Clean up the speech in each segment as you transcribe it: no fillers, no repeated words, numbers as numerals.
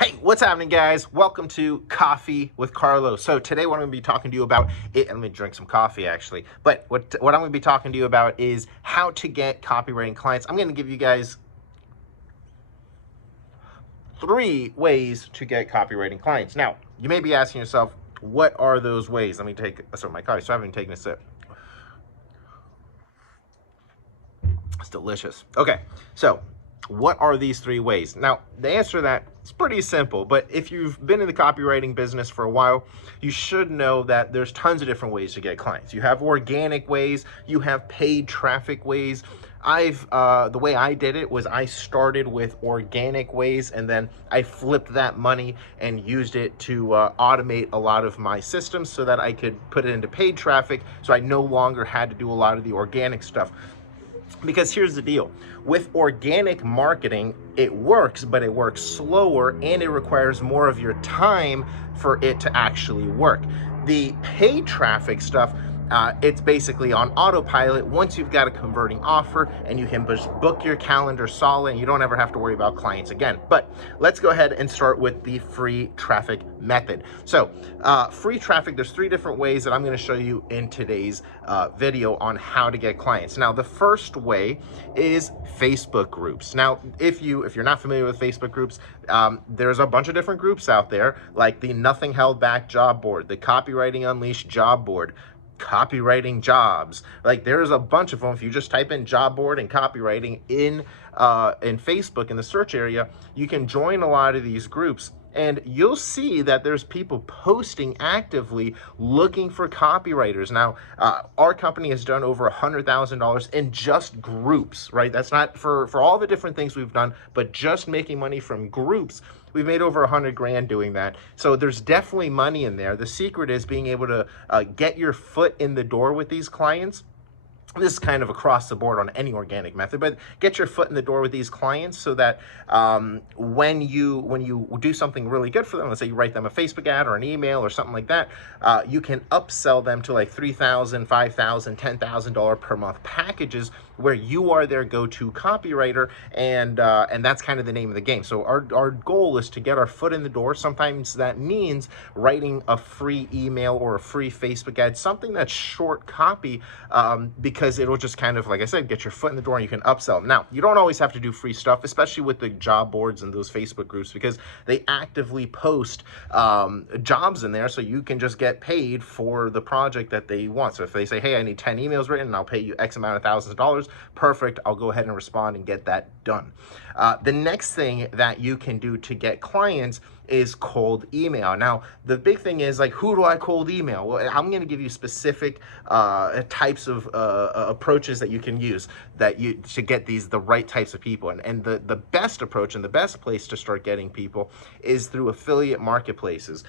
Hey, what's happening, guys? Welcome to Coffee with Carlo. So today what I'm going to be talking to you about, let me drink some coffee actually, but what I'm going to be talking to you about is how to get copywriting clients. I'm going to give you guys 3 ways to get copywriting clients. Now, you may be asking yourself, what are those ways? Let me take a sip of my coffee. So I haven't taken a sip. It's delicious. Okay, so what are these 3 ways? Now, the answer to that is pretty simple, but if you've been in the copywriting business for a while, you should know that there's tons of different ways to get clients. You have organic ways, you have paid traffic ways. The way I did it was I started with organic ways, and then I flipped that money and used it to automate a lot of my systems so that I could put it into paid traffic, so I no longer had to do a lot of the organic stuff. Because here's the deal, with organic marketing, it works, but it works slower and it requires more of your time for it to actually work. The paid traffic stuff, it's basically on autopilot. Once you've got a converting offer and you can just book your calendar solid, and you don't ever have to worry about clients again. But let's go ahead and start with the free traffic method. So free traffic, there's 3 different ways that I'm going to show you in today's video on how to get clients. Now, the first way is Facebook groups. Now, if you're not familiar with Facebook groups, there's a bunch of different groups out there, like the Nothing Held Back job board, the Copywriting Unleashed job board, copywriting jobs. Like, there's a bunch of them. If you just type in job board and copywriting in Facebook in the search area, you can join a lot of these groups, and you'll see that there's people posting actively looking for copywriters. Now, our company has done over $100,000 in just groups, right? That's not for all the different things we've done, but just making money from groups. We've made over 100 grand doing that. So there's definitely money in there. The secret is being able to get your foot in the door with these clients. This is kind of across the board on any organic method, but get your foot in the door with these clients so that when you do something really good for them, let's say you write them a Facebook ad or an email or something like that, you can upsell them to like $3,000, $5,000, $10,000 per month packages where you are their go-to copywriter, and that's kind of the name of the game. So our goal is to get our foot in the door. Sometimes that means writing a free email or a free Facebook ad, something that's short copy, because it'll just kind of, like I said, get your foot in the door and you can upsell them. Now, you don't always have to do free stuff, especially with the job boards and those Facebook groups, because they actively post jobs in there, so you can just get paid for the project that they want. So if they say, hey, I need 10 emails written and I'll pay you X amount of thousands of dollars, perfect, I'll go ahead and respond and get that done. The next thing that you can do to get clients is cold email. Now, the big thing is, like, who do I cold email? Well, I'm going to give you specific types of approaches that you can use to get the right types of people. And the best approach and the best place to start getting people is through affiliate marketplaces.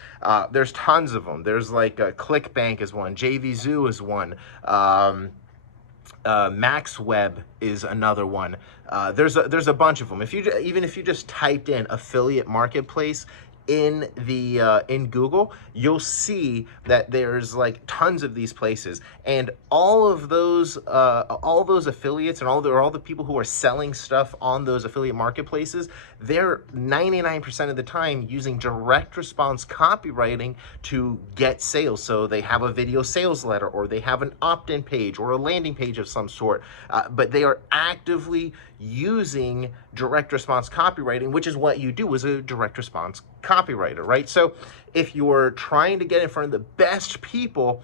There's tons of them. There's like ClickBank is one, JVZoo is one, MaxWeb is another one. There's a bunch of them. Even if you just typed in affiliate marketplace in Google, you'll see that there's like tons of these places, and all those affiliates and all the people who are selling stuff on those affiliate marketplaces, they're 99% of the time using direct response copywriting to get sales. So they have a video sales letter, or they have an opt-in page or a landing page of some sort, but they are actively using direct response copywriting, which is what you do as a direct response copywriter, right? So if you're trying to get in front of the best people,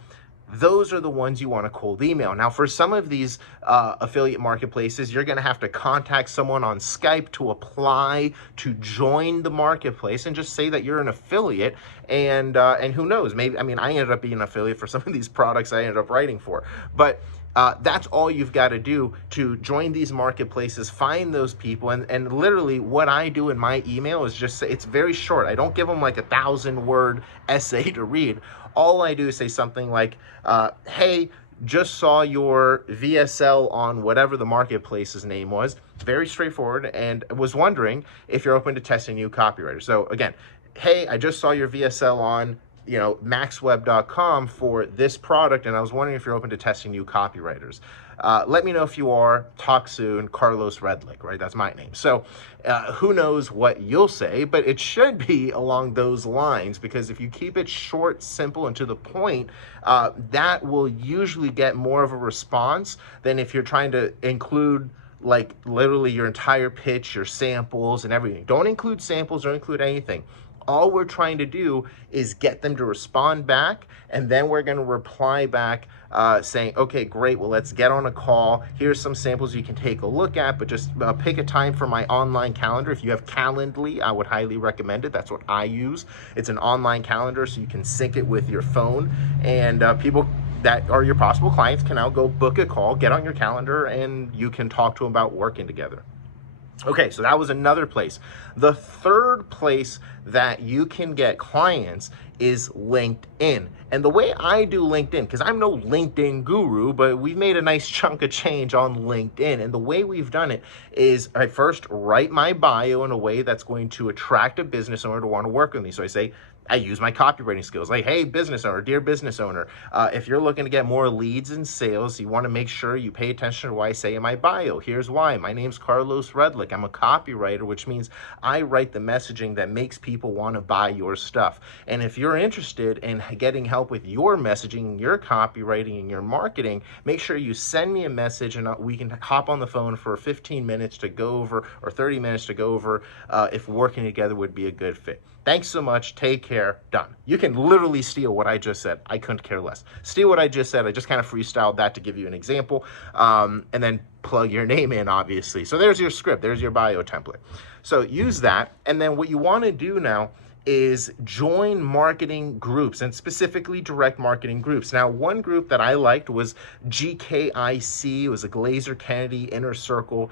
those are the ones you want to cold email. Now, for some of these affiliate marketplaces, you're going to have to contact someone on Skype to apply to join the marketplace, and just say that you're an affiliate. And who knows? Maybe, I mean, I ended up being an affiliate for some of these products I ended up writing for, but that's all you've got to do to join these marketplaces, find those people. And literally what I do in my email is just say, it's very short. I don't give them like a 1,000-word essay to read. All I do is say something like, hey, just saw your VSL on whatever the marketplace's name was. Very straightforward, and was wondering if you're open to testing new copywriters. So again, hey, I just saw your VSL on maxweb.com for this product, and I was wondering if you're open to testing new copywriters. let me know if you are. Talk soon, Carlos Redlich, right? That's my name. So who knows what you'll say, but it should be along those lines, because if you keep it short, simple, and to the point, that will usually get more of a response than if you're trying to include like literally your entire pitch, your samples and everything. Don't include samples, don't include anything. All we're trying to do is get them to respond back, and then we're going to reply back saying, okay, great, well, let's get on a call. Here's some samples you can take a look at, but just pick a time for my online calendar. If you have Calendly, I would highly recommend it. That's what I use. It's an online calendar, so you can sync it with your phone, and people that are your possible clients can now go book a call, get on your calendar, and you can talk to them about working together. Okay, so that was another place. The third place that you can get clients is LinkedIn. And the way I do LinkedIn, because I'm no LinkedIn guru, but we've made a nice chunk of change on LinkedIn. And the way we've done it is I first write my bio in a way that's going to attract a business owner to want to work with me. So I say, I use my copywriting skills. Like, hey, business owner, dear business owner, if you're looking to get more leads and sales, you want to make sure you pay attention to what I say in my bio. Here's why. My name's Carlos Redlich. I'm a copywriter, which means I write the messaging that makes people want to buy your stuff. And if you're interested in getting help with your messaging, your copywriting, and your marketing, make sure you send me a message and we can hop on the phone for 15 minutes to go over, or 30 minutes to go over if working together would be a good fit. Thanks so much. Take care. Done. You can literally steal what I just said. I couldn't care less. Steal what I just said. I just kind of freestyled that to give you an example, and then plug your name in, obviously. So there's your script. There's your bio template. So use that. And then what you want to do now is join marketing groups, and specifically direct marketing groups. Now, one group that I liked was GKIC. It was a Glazer Kennedy Inner Circle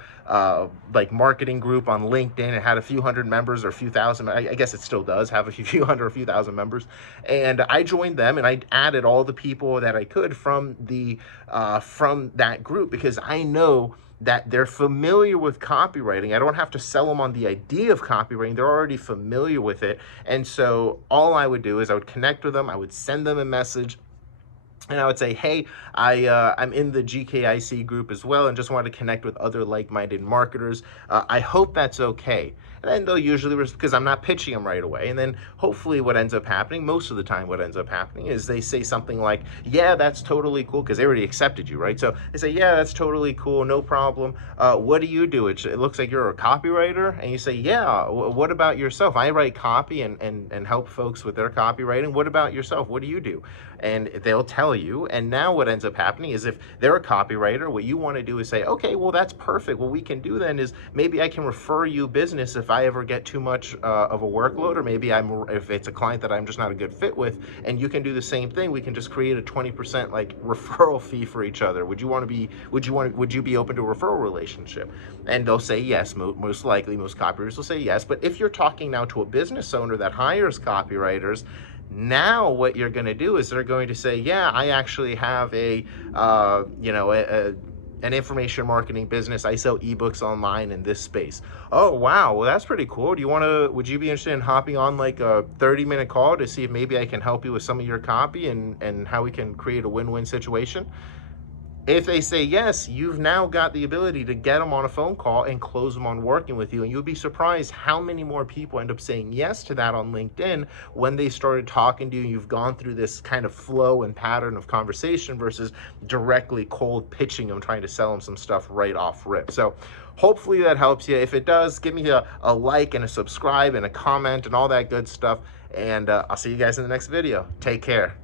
like marketing group on LinkedIn. It had a few hundred members, or a few thousand. I guess it still does have a few hundred or a few thousand members. And I joined them, and I added all the people that I could from that group, because I know that they're familiar with copywriting. I don't have to sell them on the idea of copywriting. They're already familiar with it. And so all I would do is I would connect with them. I would send them a message, and I would say, hey, I'm in the GKIC group as well, and just want to connect with other like-minded marketers. I hope that's okay. And then they'll usually, because I'm not pitching them right away, and then hopefully what ends up happening, most of the time what ends up happening is they say something like, yeah, that's totally cool, because they already accepted you, right? So they say, yeah, that's totally cool, no problem. What do you do? It looks like you're a copywriter. And you say, yeah, what about yourself? I write copy and help folks with their copywriting. What about yourself? What do you do? And they'll tell you. And now what ends up happening is, if they're a copywriter, what you want to do is say, okay, well, that's perfect. What we can do then is maybe I can refer you business if I ever get too much of a workload, or maybe if it's a client that I'm just not a good fit with, and you can do the same thing. We can just create a 20% like referral fee for each other. Would you be open to a referral relationship? And they'll say yes. Most likely, most copywriters will say yes. But if you're talking now to a business owner that hires copywriters, now what you're going to do is they're going to say, yeah, I actually have an information marketing business. I sell ebooks online in this space. Oh, wow. Well, that's pretty cool. Would you be interested in hopping on like a 30-minute call to see if maybe I can help you with some of your copy and how we can create a win-win situation? If they say yes, you've now got the ability to get them on a phone call and close them on working with you. And you'll be surprised how many more people end up saying yes to that on LinkedIn when they started talking to you. You've gone through this kind of flow and pattern of conversation versus directly cold pitching them, trying to sell them some stuff right off rip. So hopefully that helps you. If it does, give me a like and a subscribe and a comment and all that good stuff. And I'll see you guys in the next video. Take care.